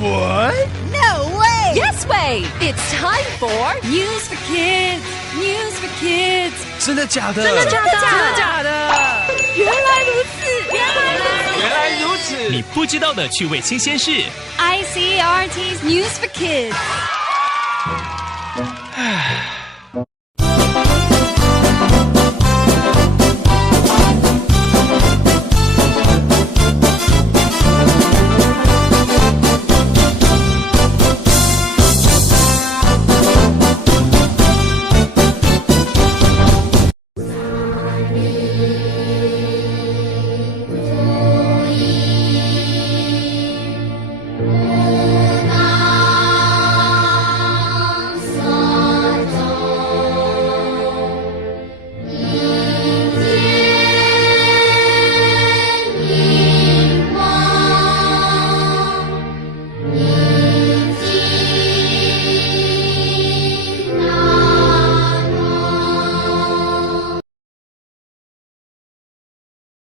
What? No way! Yes way! It's time for News for Kids! News for Kids! 真的假的？真的假的？真的假的？原来如此！原来如此！你不知道的趣味新鲜事。ICRT's News for Kids!